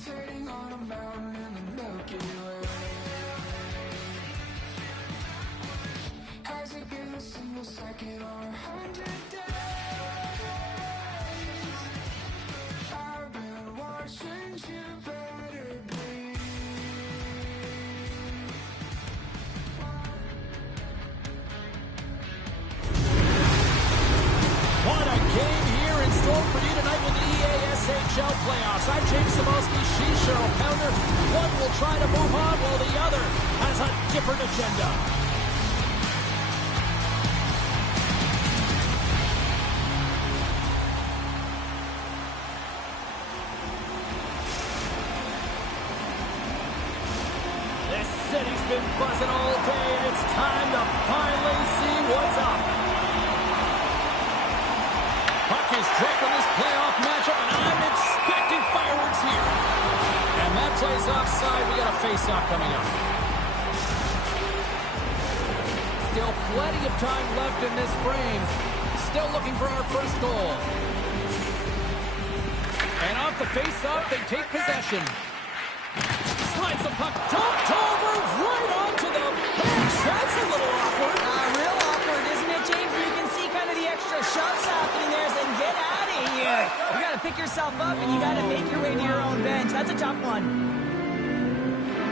levitating on a mountain in the Milky Way. Has it been a single second or 100 days? I've been watching you better bleed. What a game here in store for you tonight with the EASHL playoffs. I'm James Samowski, she's Cheryl Pounder. One will try to move on while the other has a different agenda. This city's been buzzing all day, and it's time to finally see what's up. Puck is dropped in this playoff matchup, and I'm expecting fireworks here. And that plays offside. We got a face-off coming up. Still plenty of time left in this frame. Still looking for our first goal. And off the face-off, they take possession. Slides the puck, jumped over, right onto the bench. That's a little awkward. Real awkward, isn't it, James? You can see kind of the extra shoves happening there, saying, get out of here. You got to pick yourself up, and you got to make your way to your own bench. That's a tough one.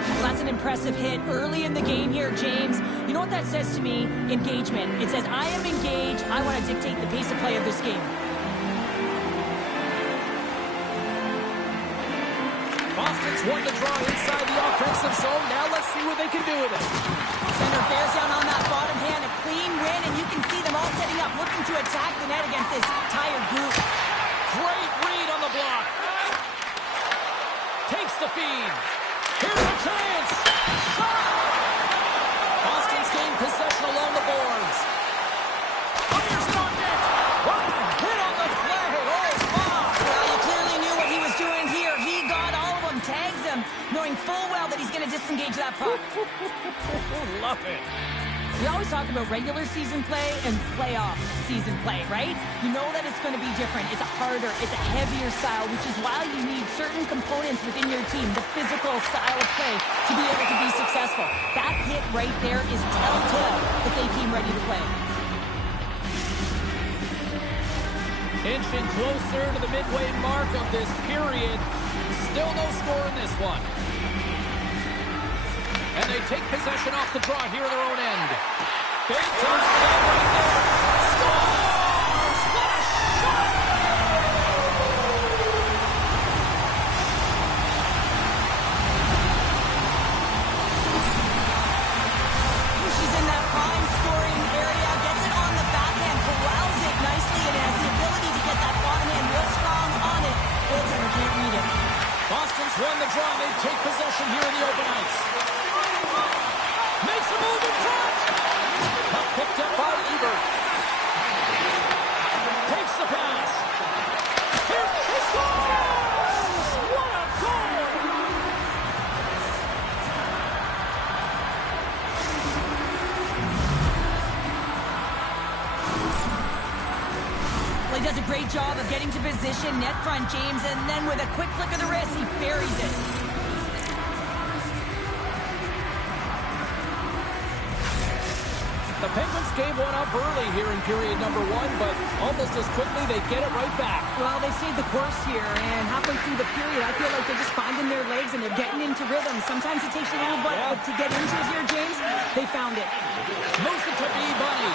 Well, that's an impressive hit early in the game here, James. You know what that says to me? Engagement. It says, I am engaged. I want to dictate the pace of play of this game. Boston's won the draw inside the offensive zone. Now let's see what they can do with it. Center bears down on that bottom hand. A clean win, and you can see them all setting up, looking to attack the net against this tired group. Great read on the block. Takes the feed. Here's a chance. Boston's gained possession along the boards. Fires it on net. What a hit on the play. Oh, wow. Well, you clearly knew what he was doing here. He got all of them, tags them, knowing full well that he's going to disengage that puck. Love it. We always talk about regular season play and playoff season play, right? You know that it's going to be different. It's a harder, it's a heavier style, which is why you need certain components within your team, the physical style of play, to be able to be successful. That hit right there is telltale that they came ready to play. Inching closer to the midway mark of this period. Still no score in this one. And they take possession off the draw here at their own end. Big time play right there. Scores! What a shot! She's in that prime scoring area, gets it on the backhand, corrals it nicely, and has the ability to get that bottom hand real strong on it. Goaltender can't read it. Boston's won the draw. They take possession here in the open ice. Makes a move in front. Puck picked up by Ebert. Takes the pass. Here's the scores! What a goal! Well, he does a great job of getting to position, net front, James, and then with a quick flick of the wrist, he buries it. The Penguins gave one up early here in period number one, but almost as quickly they get it right back. Well, they stayed the course here, and halfway through the period, I feel like they're just finding their legs and they're getting into rhythm. Sometimes it takes a little bit to get into it here, James. They found it. Moves it to B-Bunny.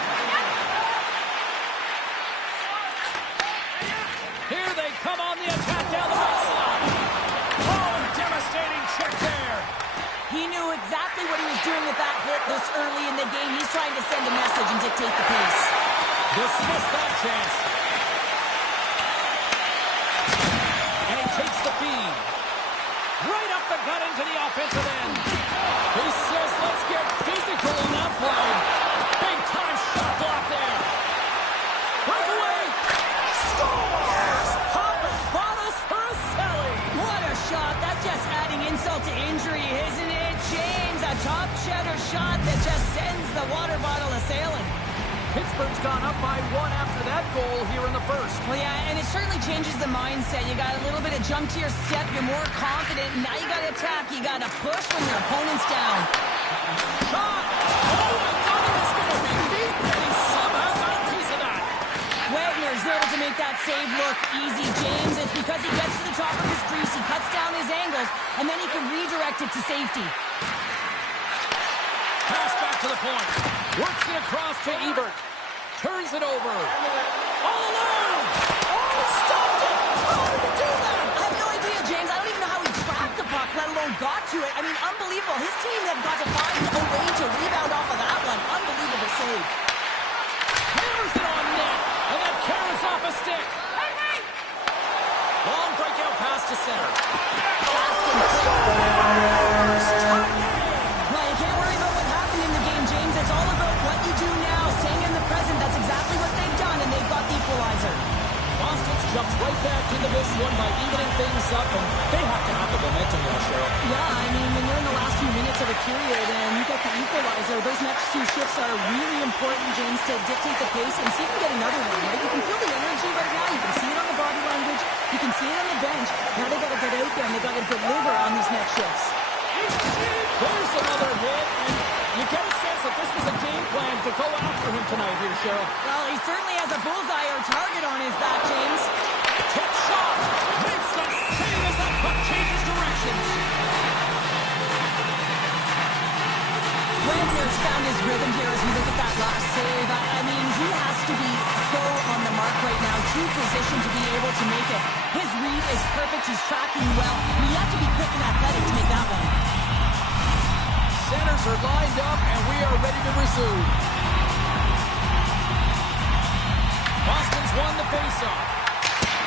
Here they come on the attack down the right side. Oh, devastating check there. He knew exactly what he was doing with that hit this early in the game. He's trying to send a message and dictate the pace. Dismissed that chance. And he takes the feed. Right up the gut into the offensive end. He says, let's get physical on that play. Big time shot block there. Breakaway. Scores! Popping bottles for a Selly. What a shot. That's just adding insult to injury, isn't it, James? A top cheddar shot that just sends the water bottle a-sailing. Pittsburgh's gone up by 1 after that goal here in the first. Well, yeah, and it certainly changes the mindset. You got a little bit of jump to your step. You're more confident. And now you got to attack. You got to push when your opponent's down. Shot! Oh, I thought it was going to be deep, and he somehow got a piece of that. Wagner's able to make that save look easy, James. It's because he gets to the top of his crease, he cuts down his angles, and then he can redirect it to safety. Pass back to the point. Works it across to Ebert. Turns it over. All alone! Oh, he stopped it! How did he do that? I have no idea, James. I don't even know how he tracked the puck, let alone got to it. I mean, unbelievable. His team have got to find a way to rebound off of that one. Unbelievable save. Hammers it on net, and that carries off a stick. Long breakout pass to center. Fast and quick. Well, you can't worry about what happened in the game, James. It's all about what you do now, staying in the present. That's exactly what they've done, and they've got the equalizer. Boston's jumped right back into this one by evening things up, and they have to have the momentum now, Cheryl. Yeah, I mean, when you're in the last few minutes of a period and you get the equalizer, those next two shifts are really important, James, to dictate the pace and see if you can get another one, right? You can feel the energy right now. You can see it on the body language. You can see it on the bench. Now they got to get out there and they got to deliver on these next shifts. There's another hit, and you get a sense that this was a game plan to go after him tonight here, Cheryl. Well, he certainly has a bullseye or target on his back, James. Tip shot! Makes the save as that puck changes directions. Wagner's found his rhythm here as we look at that last save. I mean, he has to be so on the mark right now, true position to be able to make it. His read is perfect. He's tracking well. You have to be quick and athletic to make that one. Centers are lined up, and we are ready to resume. Boston's won the faceoff.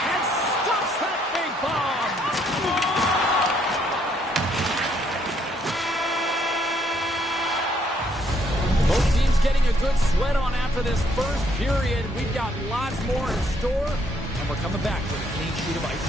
And stops that big bomb. Both teams getting a good sweat on after this first period. We've got lots more in store, and we're coming back with a clean sheet of ice.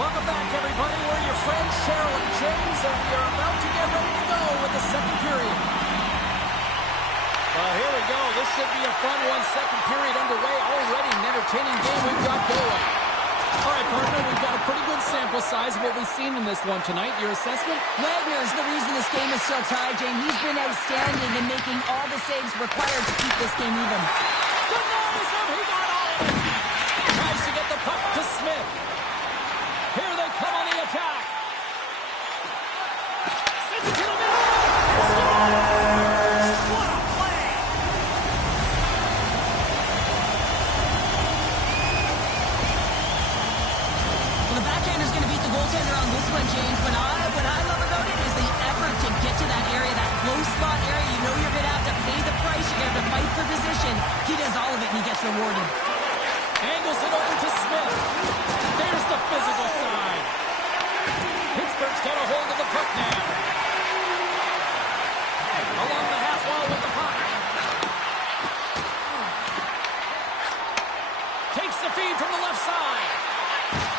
Welcome back, everybody. We're your friends, Cheryl and James, and we are about to get ready to go with the second period. Well, here we go. This should be a fun one. Second period underway already. An entertaining game we've got going. All right, partner, we've got a pretty good sample size of what we've seen in this one tonight. Your assessment? Wagner's the reason this game is so tied, James. He's been outstanding in making all the saves required to keep this game even. Denies him. He got all of it. Tries to get the puck to Smith. Here they come on the attack. Sends it to the middle. What a play. Well, the backhander's going to beat the goaltender on this one, James. But what I love about it is the effort to get to that area, that close spot area. You know you're going to have to pay the price. You're going to have to fight for position. He does all of it, and he gets rewarded. Angles it over to Smith. There's the physical side. Pittsburgh's got a hold of the puck now. Along the half wall with the puck. Takes the feed from the left side.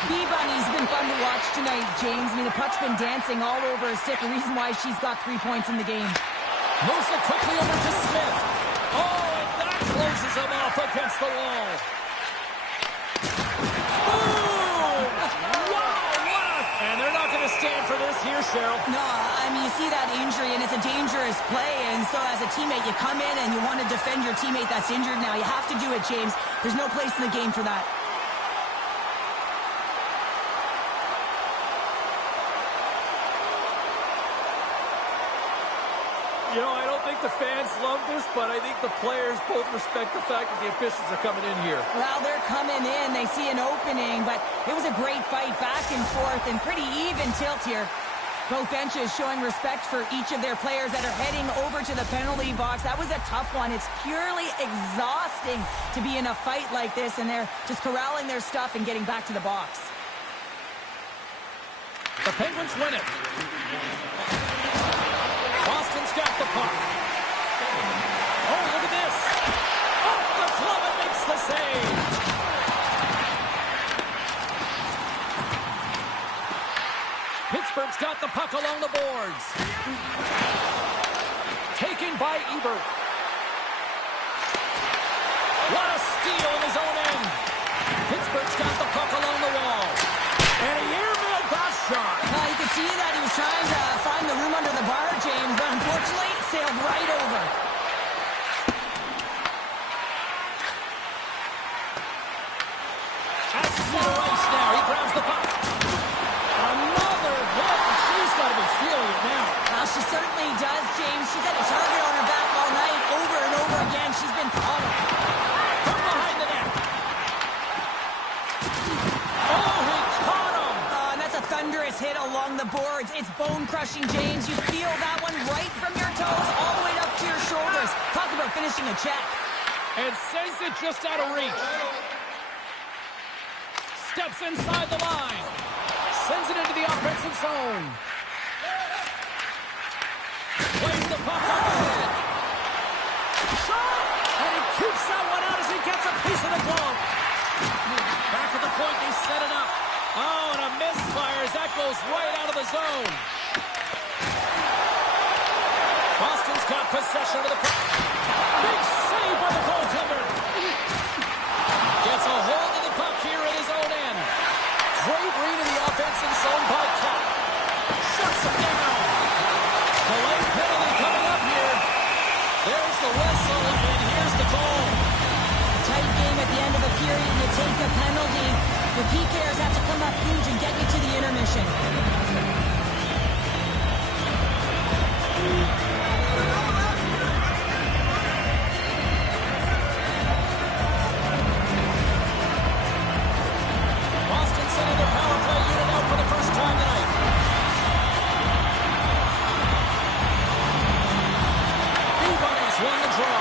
B-Bunny's been fun to watch tonight, James. I mean, the puck's been dancing all over his stick. The reason why she's got 3 points in the game. Moves it quickly over to Smith. Oh, and that closes him off against the wall. Cheryl. No, I mean, you see that injury, and it's a dangerous play, and so as a teammate, you come in and you want to defend your teammate that's injured now. You have to do it, James. There's no place in the game for that. You know, I don't think the fans love this, but I think the players both respect the fact that the officials are coming in here. Well, they're coming in. They see an opening, but it was a great fight back and forth and pretty even tilt here. Both benches showing respect for each of their players that are heading over to the penalty box. That was a tough one. It's purely exhausting to be in a fight like this, and they're just corralling their stuff and getting back to the box. The Penguins win it. Boston's got the puck. Oh, look at this. Off the glove and makes the save. Pittsburgh's got the puck along the boards. Taken by Ebert. What a steal in his own end. Pittsburgh's got the puck along the wall. And a airmail pass shot. You could see that he was trying to find the room under the bar, James, but unfortunately, it sailed right over. That's center ice now. He grabs the puck. Another hit, and she's got to be feeling it now. Well, she certainly does, James. She's had a target on her back all night, over and over again. She's been followed. From behind the net. Oh, he caught him. And that's a thunderous hit along the boards. It's bone-crushing, James. You feel that one right from your toes all the way up to your shoulders. Talk about finishing a check. And sends it just out of reach. Steps inside the line. Sends it into the offensive zone. Plays the puck up ahead. Shot! And he keeps that one out as he gets a piece of the glove. Back at the point, they set it up. Oh, and a misfire as that goes right out of the zone. Boston's got possession of the puck. Big save by the goaltender. Gets a hold of the puck here in his own end. Great read of the offensive zone by Cap. Shuts him down. Delayed penalty coming up here. There's the whistle, and here's the call. Tight game at the end of a period. You take a penalty. The PKers have to come up huge and get you to the intermission. Boston sending their power play unit out for the first time tonight. Peabody's won the draw.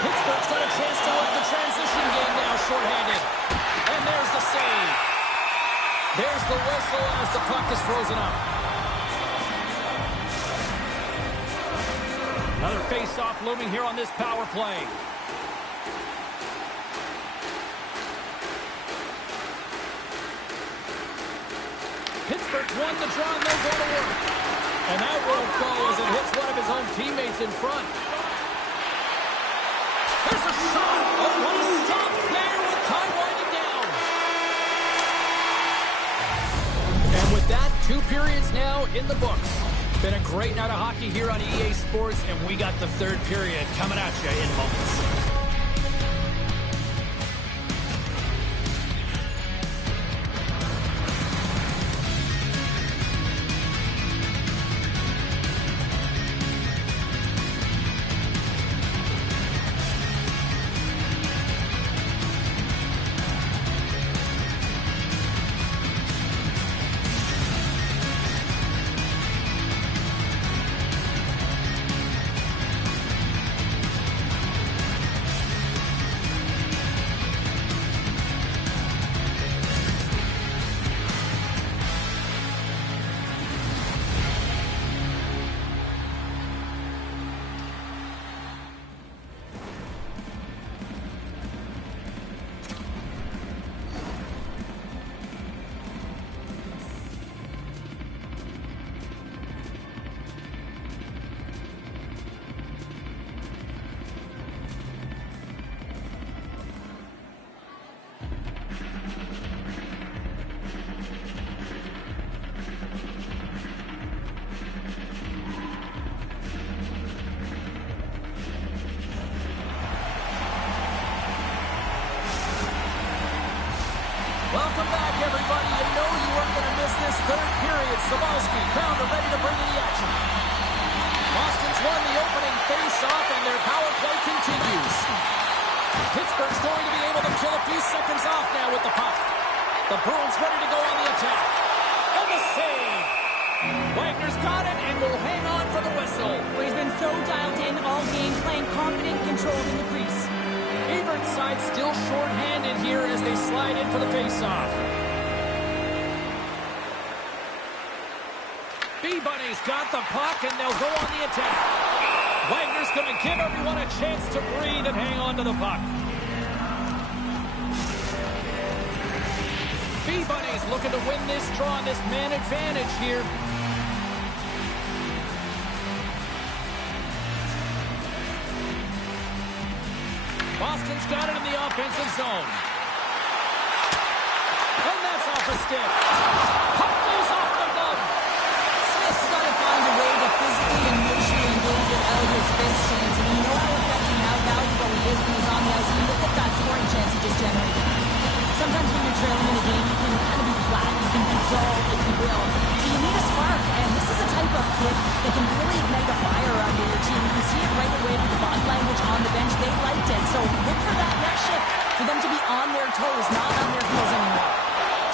Pittsburgh's got a chance to win the transition game now, shorthanded. And there's the save. There's the whistle as the puck is frozen up. Another face-off looming here on this power play. Pittsburgh's won the draw and they'll go to work. And that won't go as it hits one of his own teammates in front. There's a shot. Oh, what a stop there with time winding down. And with that, 2 periods now in the books. Been a great night of hockey here on EA Sports, and we got the 3rd period coming at you in moments. Welcome back, everybody. You know you weren't going to miss this third period. Sabalski found her ready to bring in the action. Boston's won the opening face-off, and their power play continues. Pittsburgh's going to be able to kill a few seconds off now with the puck. The Broons ready to go on the attack. And the save! Wagner's got it and will hang on for the whistle. Well, he's been so dialed in all game, playing confident, controlled in the crease. Evert's side still short-handed here as they slide in for the face-off. B-Bunny's got the puck, and they'll go on the attack. Wagner's going to give everyone a chance to breathe and hang on to the puck. B-Bunny's looking to win this draw on this man advantage here. Boston's got it in the offensive zone. And that's off a stick. Puck goes off the glove. Smith's got to find a way to physically and emotionally engage it out of his best chance. And you know how effective and how valuable he is when he's on the ice. And look at that scoring chance he just generated. Sometimes when you're trailing in a game, you can kind of be flat. You can be dull, if you will. So you need a spark. And this is a type of hit that can really ignite a fire under your team. You can see it right away with the body language on the bench. They liked it. So look for that next shift for them to be on their toes, not on their heels anymore.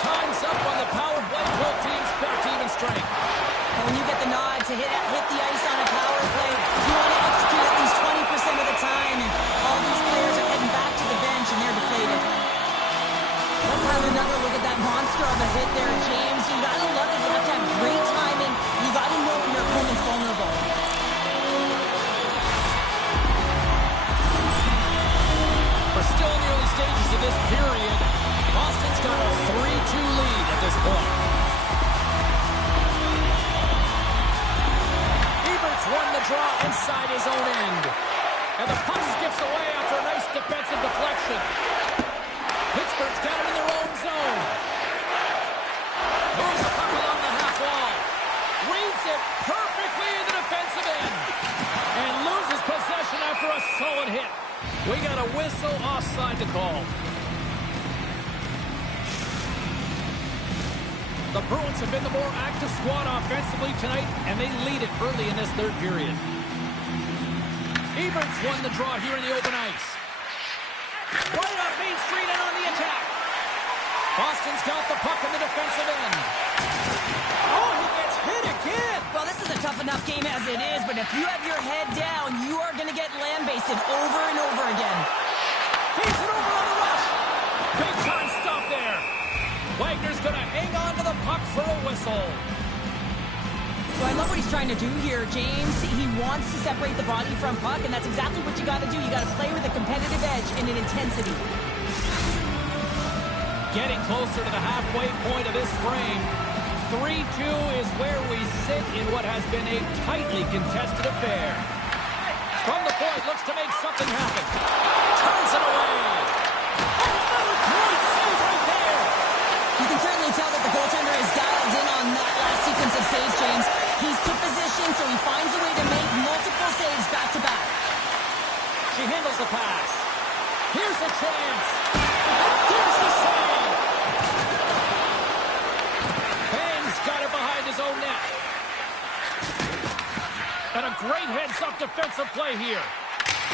Time's up on the power play. Both teams back to even strength. And when you get the nod to hit the ice on a power play, you want to execute at least 20% of the time. And all these players are heading back to the bench, and they're deflated. Let's have another look at that monster of a hit there, James. You got to love it. You have to have great timing. You got to know when your opponent's vulnerable. We're still in the early stages of this period. Boston's got a 3-2 lead at this point. Evert's won the draw inside his own end. And the puck skips away after a nice defensive deflection. Pittsburgh's got it in their own zone. Moves the puck along the half wall. Reads it perfectly in the defensive end. And loses possession after a solid hit. We got a whistle offside to call. The Bruins have been the more active squad offensively tonight, and they lead it early in this third period. Evert's won the draw here in the open ice. Right up Main Street and on the attack. Boston's got the puck in the defensive end. Oh, he gets hit again. Well, this is a tough enough game as it is, but if you have your head down, you are going to get land-basted over and over again. Takes it over on the rush. Big time stop there. Wagner's going to hang on to the puck for a whistle. So I love what he's trying to do here, James. He wants to separate the body from puck, and that's exactly what you got to do. You got to play with a competitive edge and an intensity. Getting closer to the halfway point of this frame. 3-2 is where we sit in what has been a tightly contested affair. From the point, looks to make something happen. Turns it away. Oh, another great save right there. You can certainly tell that the goaltender is dialed in on that last sequence of saves, James. He's took position, so he finds a way to make multiple saves back-to-back. She handles the pass. Here's a chance. And there's the save. Bang's got it behind his own net. And a great heads-up defensive play here.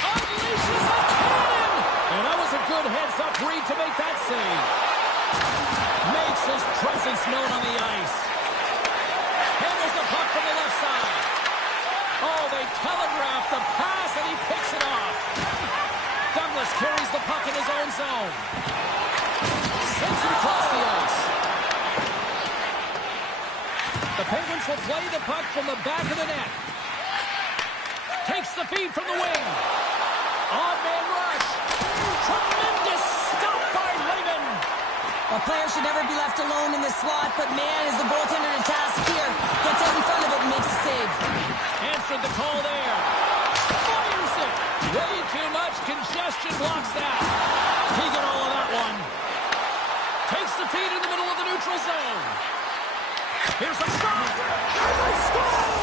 Unleashes a cannon! And that was a good heads-up read to make that save. Makes his presence known on the ice. Handles the puck from the left side. Oh, they telegraph the pass, and he picks it off. Douglas carries the puck in his own zone. Sends it across the ice. The Penguins will play the puck from the back of the net. Takes the feed from the wing. Odd man rush. Tremendous stop by Raymond. A player should never be left alone in the slot, but man, is the goaltender to task here. Gets out in front of it and makes a save. Answered the call there. Fires it. Way too much congestion blocks that. He got all of that one. Takes the feed in the middle of the neutral zone. Here's a shot. There's a score!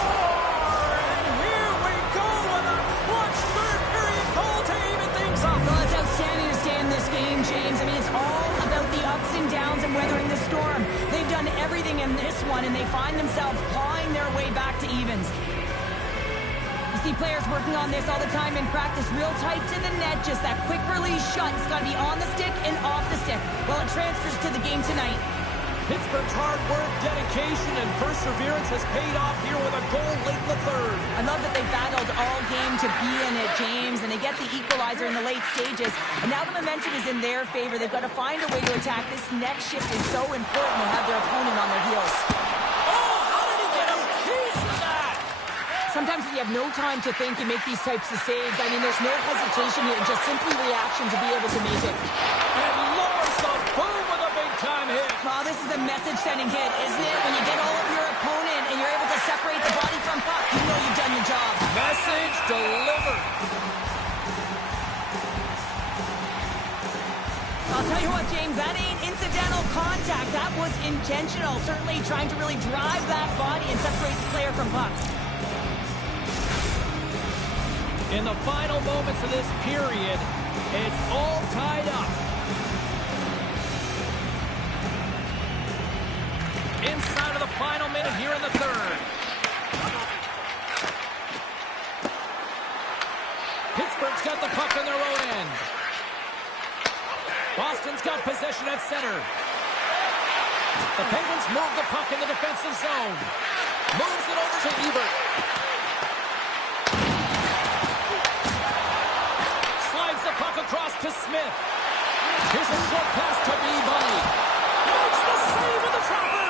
And here we go with a clutch third period goal to even things up. Well, it's outstanding to stay in this game, James. I mean, it's all about the ups and downs of them weathering the storm. They've done everything in this one, and they find themselves clawing their way back to evens. You see players working on this all the time in practice, real tight to the net, just that quick release shot. It's got to be on the stick and off the stick. Well, it transfers to the game tonight. Pittsburgh's hard work, dedication, and perseverance has paid off here with a goal late in the third. I love that they battled all game to be in it, James, and they get the equalizer in the late stages. And now the momentum is in their favor. They've got to find a way to attack. This next shift is so important to have their opponent on their heels. Oh, how did he get a piece of that? Sometimes when you have no time to think, you make these types of saves. I mean, there's no hesitation here, just simply reaction to be able to make it. And lowers the boom with a big-time hit. Oh, this is a message-sending hit, isn't it? When you get all of your opponent and you're able to separate the body from puck, you know you've done your job. Message delivered. I'll tell you what, James, that ain't incidental contact. That was intentional, certainly trying to really drive that body and separate the player from puck. In the final moments of this period, it's all tied up. Inside of the final minute here in the third. Pittsburgh's got the puck in their own end. Boston's got possession at center. The Penguins move the puck in the defensive zone. Moves it over to Ebert. Slides the puck across to Smith. Here's a short pass to Bunny. Makes the save with the trapper.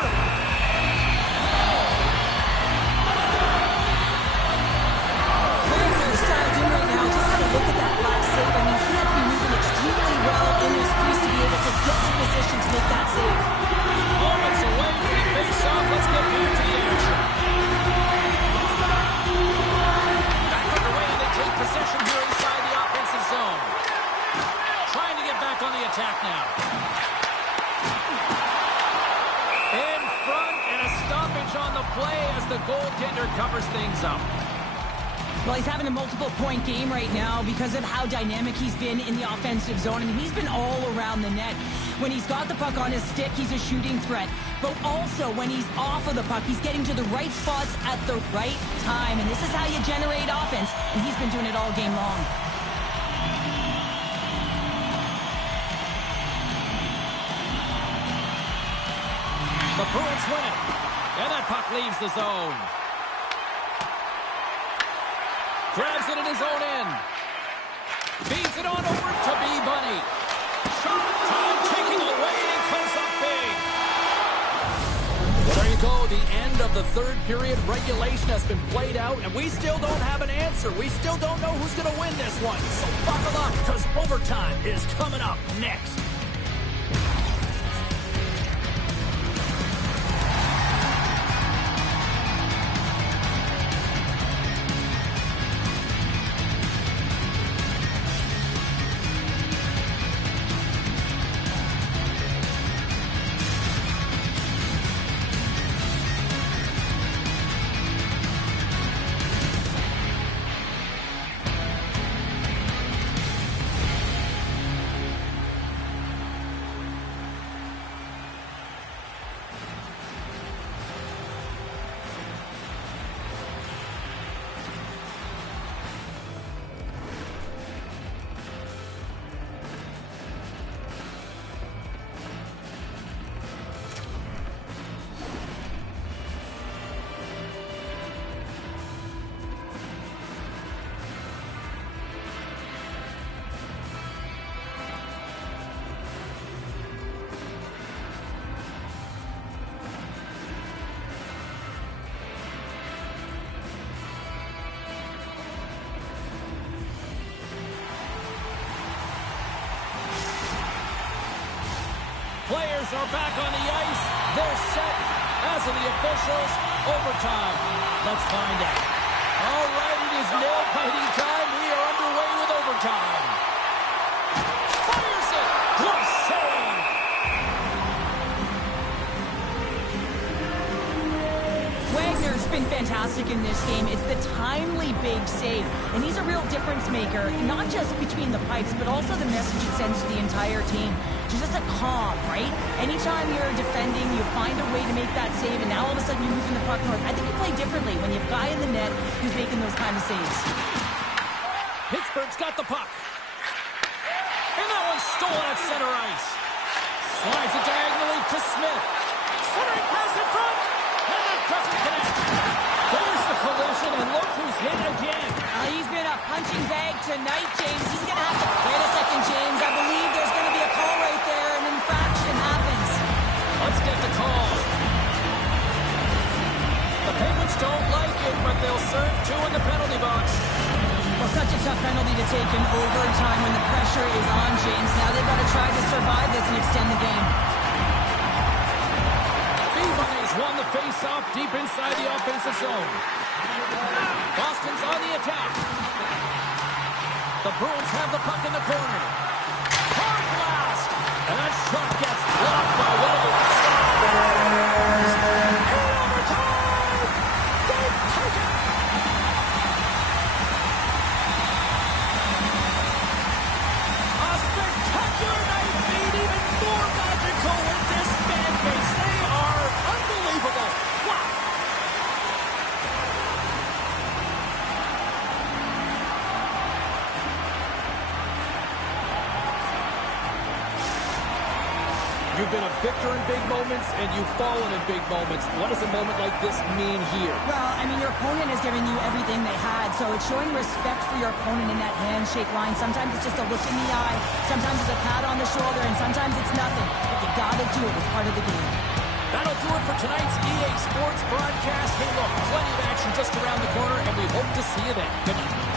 Wagner's dialed in right now. Just had a look at that last save. I mean, he had to be moving extremely well in his crease to be able to get in position to make that save. Moments away from the face-off. Let's get back to the action. Back underway, and they take possession here inside the offensive zone. Trying to get back on the attack now. In front, and a stoppage on the play as the goaltender covers things up. Well, he's having a multiple-point game right now because of how dynamic he's been in the offensive zone. I mean, he's been all around the net. When he's got the puck on his stick, he's a shooting threat. But also, when he's off of the puck, he's getting to the right spots at the right time. And this is how you generate offense. And he's been doing it all game long. The Bruins win it. And that puck leaves the zone. Grabs it in his own end. Feeds it on over to Bunny. Shot time taking away, and he comes up big. Well, there you go. The end of the third period. Regulation has been played out, and we still don't have an answer. We still don't know who's going to win this one. So buckle up, because overtime is coming up next. Players are back on the ice. They're set. As are the officials. Overtime. Let's find out. All right, it is nail-biting time. We are underway with overtime. Fires it. Close save. Wagner's been been fantastic in this game. It's the timely big save. And he's a real difference maker, not just between the pipes, but also the message it sends to the entire team. Just a calm, right? Anytime you're defending, you find a way to make that save, and now all of a sudden you're moving the puck north. I think you play differently when you have a guy in the net who's making those kind of saves. Pittsburgh's got the puck. And that one's stolen at center ice. Slides it diagonally to Smith. Centering pass in front. And that doesn't connect. There's the collision, and look who's hit again. He's been a punching bag tonight, James. He's going to have to... Wait a second, James. I believe there's going to be a call right there. An infraction happens. Let's get the call. The Penguins don't like it, but they'll serve 2 in the penalty box. Well, such a tough penalty to take in overtime when the pressure is on, James. Now they've got to try to survive this and extend the game. Beavers won the face-off deep inside the offensive zone. Boston's on the attack. The Broons have the puck in the corner. Hard blast! And that shot gets blocked by one of the stars. In overtime! They take it! A spectacular night made even more magical with this fan base. They are unbelievable. Wow! You've been a victor in big moments, and you've fallen in big moments. What does a moment like this mean here? Well, I mean, your opponent has given you everything they had, so it's showing respect for your opponent in that handshake line. Sometimes it's just a look in the eye, sometimes it's a pat on the shoulder, and sometimes it's nothing. But you gotta do it. It's part of the game. That'll do it for tonight's EA Sports broadcast. Hey, look, plenty of action just around the corner, and we hope to see you then. Good night.